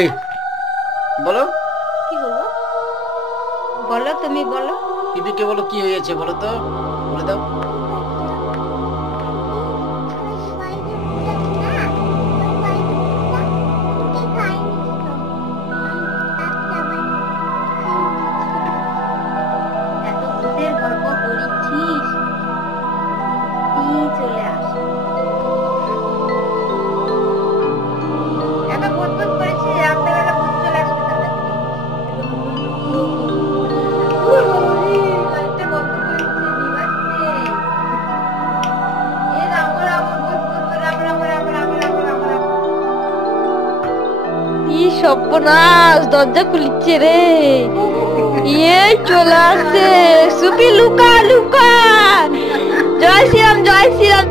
এই বলো কি বলবো? বলো, তুমি বলো। টিভিকে বলো কি হয়েছে বলো তো, বলে দাও। এত ভূতের গল্প করেছিস, চলে আস। এত ভূত ভূত করেছিস, রাত্রেবেলা ভূত চলে আসবে তাহলে থেকে। লাইটটা বন্ধ করেছে, নিভাচ্ছে। এ রাম রাম, ভূত ভূত, রাম রাম রাম রাম রাম রাম রাম। ই সর্বনাশ, দরজা খুলছে রে। ইয়ে চলে আসছে। সুপি লুকা লুকা। জয় শ্রীরাম, জয় শ্রীরাম।